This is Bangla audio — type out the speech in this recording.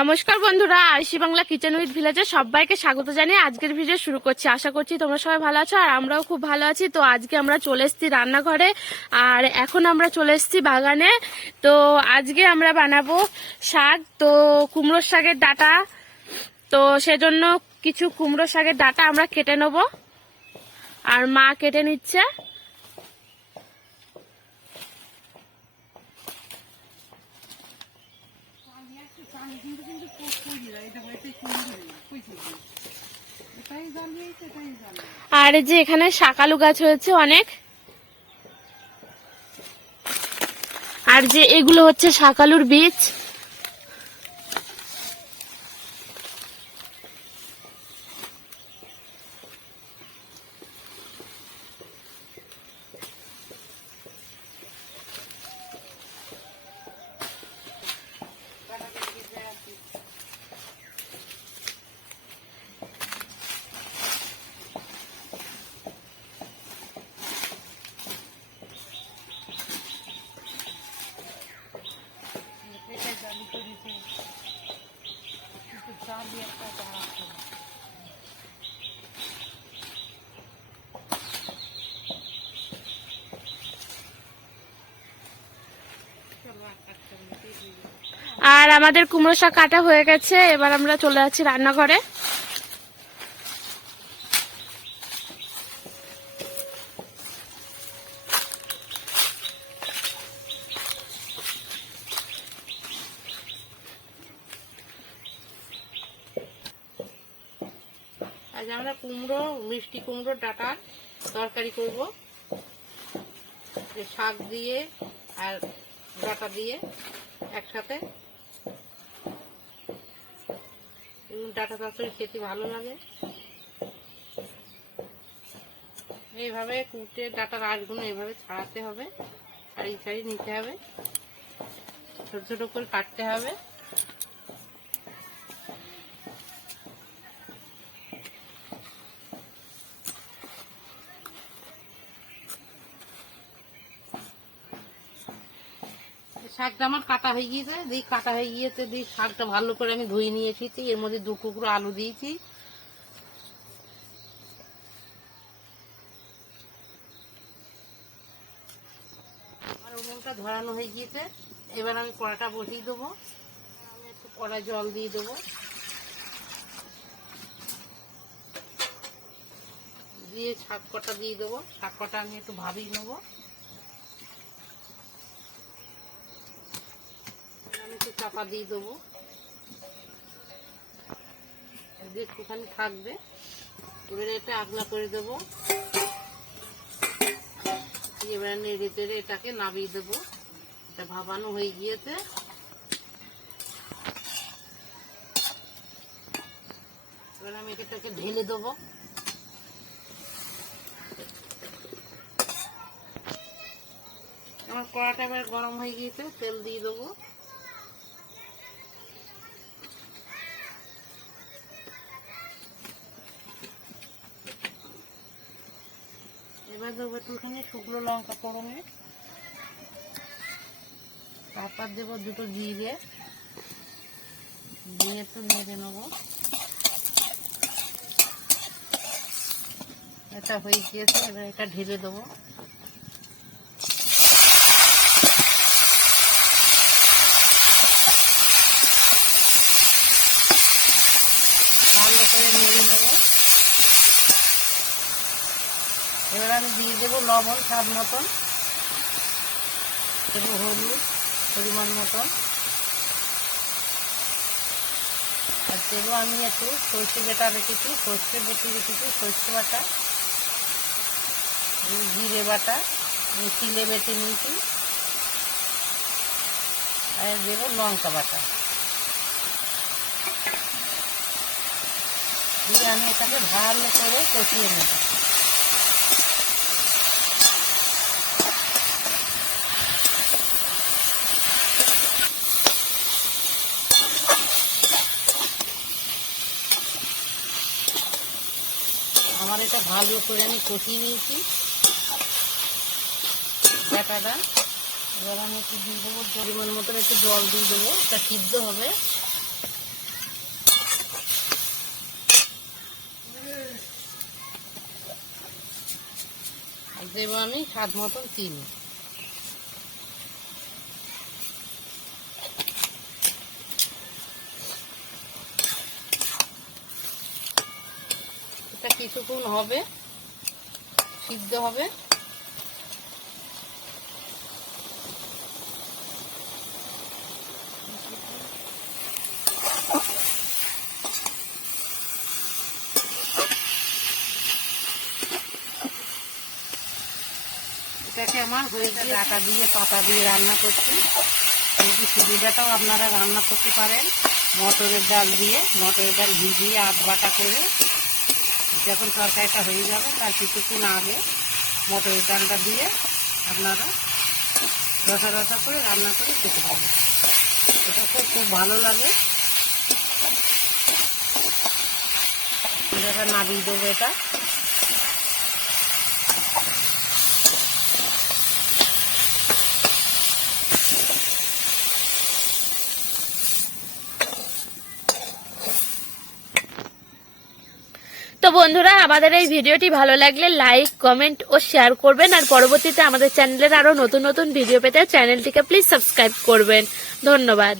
নমস্কার বন্ধুরা, আইসি বাংলা কিচেন উইথ ভিলেজে সবাইকে স্বাগত জানিয়ে আজকের ভিডিও শুরু করছি। আশা করছি তোমরা সবাই ভালো আছো আর আমরাও খুব ভালো আছি। তো আজকে আমরা চলে এসেছি রান্নাঘরে আর এখন আমরা চলে এসেছি বাগানে। তো আজকে আমরা বানাবো শাক, তো কুমড়োর শাকের ডাঁটা। তো সেজন্য কিছু কুমড়োর শাকের ডাঁটা আমরা কেটে নেব আর মা কেটে নিচ্ছে। আর যে এখানে শাকালু গাছ হয়েছে অনেক, আর যে এগুলো হচ্ছে শাকালুর বীজ। আর আমাদের কুমড়ো শাক কাটা হয়ে গেছে, এবার আমরা চলে যাচ্ছি রান্নাঘরে। আজ আমরা মিষ্টি কুমড়োর ডাঁটার তরকারি করব, শাক দিয়ে আর ডাঁটা দিয়ে একসাথে। ডাঁটা তরকারি খেতে ভালো লাগে। এইভাবে কুটে ডাঁটার আঁশগুলো এইভাবে ছাড়াতে হবে, ছাড়িয়ে ছাড়িয়ে নিতে হবে, ছোট ছোট করে কাটতে হবে। শাকটা আমার কাটা হয়ে গিয়েছে, শাকটা ভালো করে আমি ধুয়ে নিয়ে এসেছি। এর মধ্যে 2 টুকরো আলু দিয়েছি। আমার উনুনটা ধরানো হয়ে গিয়েছে। এবার আমি কড়াটা বসিয়ে দেবো। আমি একটু কড়ায় জল দিয়ে দেবো, দিয়ে শাক কটা দিয়ে দেবো। শাক কটা আমি একটু ভাবিয়ে নেবো। চাপা দিয়ে দেবো, একটুখানি থাকবে। এবারে এটা আগলা করে দেবো। এবারে নেড়ে চেড়ে এটাকে নামিয়ে দেবো। এটা ভাবানো হয়ে গিয়েছে। এবার আমি এটাকে ঢেলে দেবো। আমার কড়াটা এবার গরম হয়ে গিয়েছে, তেল দিয়ে দেবো। এবার দেবো একটুখানি শুকনো লঙ্কা ফোড়নে, তারপর দেবো 2টো জিরে, দিয়ে একটু নেড়ে নেবো। এটা হয়ে গিয়েছে, এবার এটা ঢেলে দেবো। ভালো করে নেড়ে নেবো। এবার আমি দিয়ে দেবো লবণ স্বাদ মতন, দেবো হলুদ পরিমাণ মতন, আর দেবো আমি একটু সর্ষে বাটা রেখেছি, সর্ষে বাটা, জিরে বাটা শিলে বেটে নিয়েছি, আর দেবো লঙ্কা বাটা দিয়ে আমি এটাকে ভালো করে কষিয়ে নেব। আমার এটা ভালো করে আমি কষিয়ে নিয়েছি ডাঁটাটা। এবার আমি একটু দিয়ে দেবো, পরিমাণ মতন একটু জল দিয়ে দেবো, এটা সিদ্ধ হবে। দেবো আমি স্বাদ মতন চিনি। এটা কিছুক্ষণ হবে, সিদ্ধ হবে। এটাকে আমার হয়েছে ডাটা দিয়ে পাতা দিয়ে রান্না করছি। কিন্তু শুধু ডাটাও আপনারা রান্না করতে পারেন মটরের ডাল দিয়ে। মটরের ডাল ভিজিয়ে আধ বাটা করে যখন তরকারিটা হয়ে যাবে তার কিছুক্ষণ আগে মটরের ডালটা দিয়ে আপনারা রসা রসা করে রান্না করে খেতে পারেন। এটা খুব ভালো লাগে। এটা নাবিয়ে দেবো। এটা তো বন্ধুরা, আমাদের এই ভিডিওটি ভালো লাগলে লাইক, কমেন্ট ও শেয়ার করবেন। আর পরবর্তীতে আমাদের চ্যানেলের আরো নতুন নতুন ভিডিও পেতে চ্যানেলটিকে প্লিজ সাবস্ক্রাইব করবেন। ধন্যবাদ।